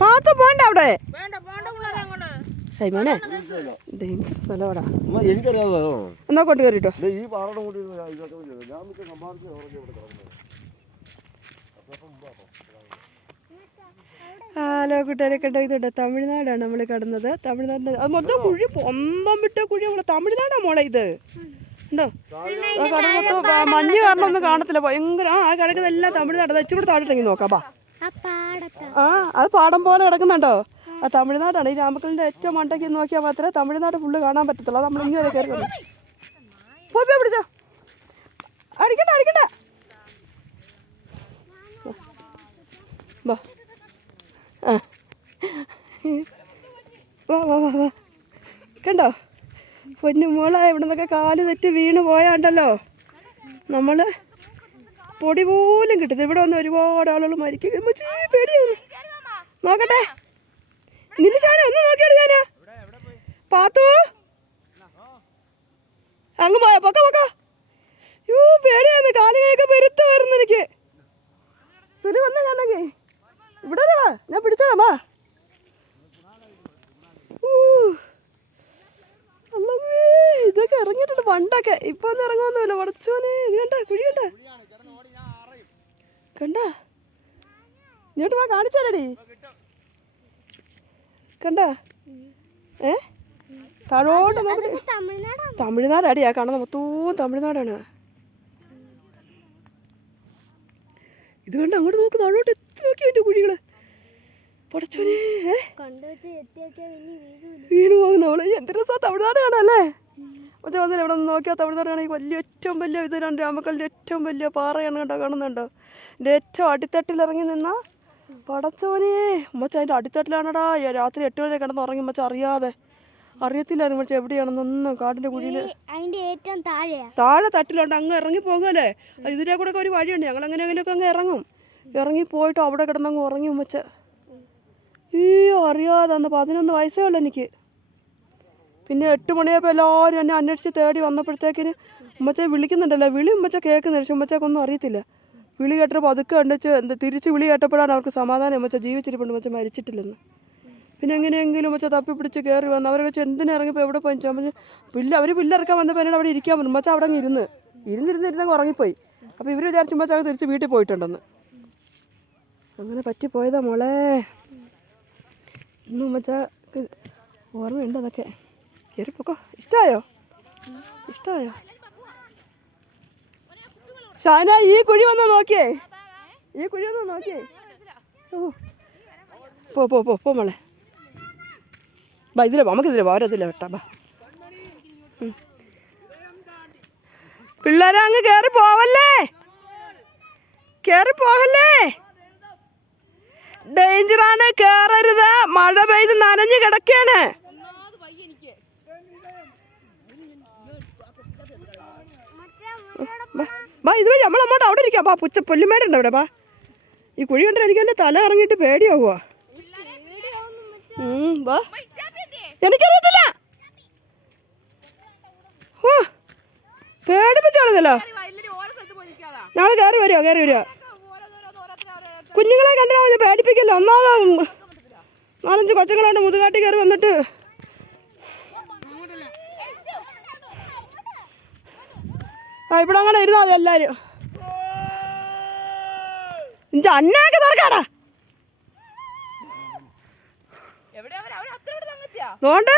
Path പോണ്ട അവിടെ ഷൈമോനെ danger സ്ഥലമാടാ. എന്നാ കൊണ്ട് കയറിട്ടോ. ഹലോ കൂട്ടുകാരെ, കേട്ടോ ഇതുണ്ട് തമിഴ്നാടാണ് നമ്മൾ കിടന്നത്. തമിഴ്നാടിൻ്റെ അത് മൊത്തം കുഴി, പൊന്തം വിട്ട കുഴി. നമ്മളെ തമിഴ്നാടാ മോളെ ഇത് ഉണ്ടോ? കടൽ മൊത്തം മഞ്ഞ് കാരണം ഒന്നും കാണത്തില്ല, ഭയങ്കര. ആ കിടക്കുന്നതെല്ലാം തമിഴ്നാട്. ഇച്ചിരി കൂടെ താഴോട്ടെങ്കിൽ നോക്കാം. ബാ, അത് പാടം പോലെ കിടക്കുന്നുണ്ടോ? ആ തമിഴ്നാടാണ്. ഈ രാമക്കലിൻ്റെ ഏറ്റവും മണ്ടയ്ക്ക് നോക്കിയാൽ മാത്രമേ തമിഴ്നാട് ഫുള്ള് കാണാൻ പറ്റത്തുള്ളൂ. അത് നമ്മൾ ഇങ്ങനെ കയറി വന്നു. പോയി പിടിച്ചോ, അടിക്കണ്ട അടിക്കണ്ട. വാ വാ വാ വാ വാ. കണ്ടോ പൊന്നു മോളെ, ഇവിടെ നിന്നൊക്കെ കാല് തെറ്റി വീണ് പോയാണ്ടല്ലോ നമ്മൾ പൊടി പോലും കിട്ടുന്നത്. ഇവിടെ വന്ന് ഒരുപാട് ആളുകൾ മരിക്കും. പേടിയാവുന്നു. നോക്കട്ടെ, നിന്നിച്ചാനോ ഒന്ന് നോക്കിയാണ് ഞാനാ. പാത്തു അങ്ങ് പോയാ പൊക്ക പൊക്ക. യോ പേടിയാന്ന്, കാലുകയൊക്കെ പെരുത്ത് വരുന്നു എനിക്ക്. സുരി വന്നേ കണ്ടെങ്കിൽ ഇവിടെ വാ, ഞാൻ പിടിച്ചോളാം. വാ. ഇതൊക്കെ ഇറങ്ങിയിട്ടുണ്ട് പണ്ടൊക്കെ. ഇപ്പൊ ഒന്നും ഇറങ്ങുമൊന്നുമില്ല. വടച്ചോനെ, ഇത് കണ്ട കുഴി കണ്ട കണ്ട. ഇങ്ങോട്ട് വാ, കാണിച്ചാലടി. കണ്ട താഴോട്ട് നോക്കി. തമിഴ്നാടാടി ആ കാണുന്ന മൊത്തവും തമിഴ്നാടാണ്. ഇത് കണ്ട അങ്ങോട്ട് നോക്ക്, താഴോട്ട് എത്തി നോക്കി അതിന്റെ കുഴികള്. പടച്ചോനെ, വീണ് പോകുന്ന അവള്. എന്ത് രസാ തമിഴ്നാട് കാണാല്ലേ. പക്ഷെ വന്നില്ല ഇവിടെ നിന്ന് നോക്കിയാൽ തമിഴ്നാട് കാണാൻ വലിയ ഏറ്റവും വലിയ ഇത് രാമക്കല്ലിൻ്റെ ഏറ്റവും വലിയ പാറയാണ് കേട്ടോ. കാണുന്നുണ്ടോ? എൻ്റെ ഏറ്റവും അടിത്തട്ടിലിറങ്ങി നിന്നാ പടച്ചോനെ. ഉമ്മച്ച അതിൻ്റെ അടിത്തട്ടിലാണടാ. രാത്രി 8 വരെ കിടന്ന് ഉറങ്ങി ഉമ്മച്ച അറിയത്തില്ലായിരുന്നു പക്ഷെ എവിടെയാണെന്നൊന്നും. കാടിൻ്റെ കുഴിയിൽ താഴെ തട്ടിലുണ്ട്. അങ്ങ് ഇറങ്ങി പോകുമല്ലേ. ഇതിൻ്റെ കൂടെ ഒക്കെ ഒരു വഴിയുണ്ട്. ഞങ്ങൾ എങ്ങനെയെങ്കിലുമൊക്കെ അങ്ങ് ഇറങ്ങും. ഇറങ്ങി പോയിട്ട് അവിടെ കിടന്നങ്ങ് ഉറങ്ങി ഉമ്മച്ച. അറിയാതെ അന്ന് 11 വയസ്സേ ഉള്ളൂ എനിക്ക്. പിന്നെ 8 മണിയായപ്പോൾ എല്ലാവരും എന്നെ അന്വേഷിച്ച് തേടി വന്നപ്പോഴത്തേക്കിന് ഉമ്മച്ച വിളിക്കുന്നുണ്ടല്ലോ. വിളി ഉമ്മച്ച കേൾക്കുന്നില്ല. പക്ഷെ ഉമ്മച്ചക്കൊന്നും അറിയത്തില്ല. വിളി കേട്ടപ്പോൾ പതുക്കെ കണ്ടിച്ച് തിരിച്ച് വിളി കേട്ടപ്പോഴാണ് അവർക്ക് സമാധാനം. ഉമ്മച്ച ജീവിച്ചിരിപ്പുണ്ട്, ഉമ്മച്ച മരിച്ചിട്ടില്ലെന്ന്. പിന്നെ എങ്ങനെയെങ്കിലും ഉമ്മച്ച തപ്പിപ്പിടിച്ച് കയറി വന്ന് അവരെ വെച്ച് എന്തിനിറങ്ങിപ്പോൾ എവിടെ പോയി ചോദിച്ചാൽ അവർ പുല്ലിറക്കാൻ വന്നപ്പോൾ എന്നോട് അവിടെ ഇരിക്കാൻ പറഞ്ഞു. ഉമ്മച്ച അവിടെ അങ്ങ് ഇരുന്നിരുന്നങ്ങ് ഉറങ്ങിപ്പോയി. അപ്പോൾ ഇവർ വിചാരിച്ചു ഉമ്മച്ച അങ്ങ് തിരിച്ച് വീട്ടിൽ പോയിട്ടുണ്ടെന്ന്. അങ്ങനെ പറ്റിപ്പോയതാ മോളെ. ഇന്ന് ഉമ്മച്ചക്ക് ഓർമ്മയുണ്ട് അതൊക്കെ. കയറിപ്പോക്കോ. ഇഷ്ടമായോ? ഷാന, ഈ കുഴി വന്ന് നോക്കിയേ. പോ മോളെ. ബാ, ഇതിലെ നമുക്കിതിലെ വാരത്തില്ല കേട്ടാ. ബാ, പിള്ളേരെ അങ്ങ് കയറി പോവല്ലേ. ഡേഞ്ചറാണ്, കയറരുത്. മഴ പെയ്ത് നനഞ്ഞു കിടക്കാണ്. ബാ, ഇതുവഴി നമ്മളങ്ങോട്ട് അവിടെ ഇരിക്കാം. ബാ, പുല്ലുമേടുണ്ട് അവിടെ. ബാ, ഈ കുഴി കണ്ടിട്ട് എനിക്ക് എൻ്റെ തല ഇറങ്ങിയിട്ട് പേടിയാവുക. ബാ, എനിക്കറിയത്തില്ല. പേടിപ്പിച്ചാണെന്നല്ലോ. ഞങ്ങൾ കയറി വരുമോ? കുഞ്ഞുങ്ങളെ കണ്ടാൽ മതി, പേടിപ്പിക്കില്ല. ഒന്നാമത് 4-5 കൊച്ചുങ്ങളുണ്ട് മുതുകാട്ടി കയറി വന്നിട്ട്. ഇവിടെ അങ്ങനെ ഇരുന്നാൽ മതി എല്ലാവരും. എൻ്റെ അണ്ണയൊക്കെ തുറക്കാടാ. അതുകൊണ്ട്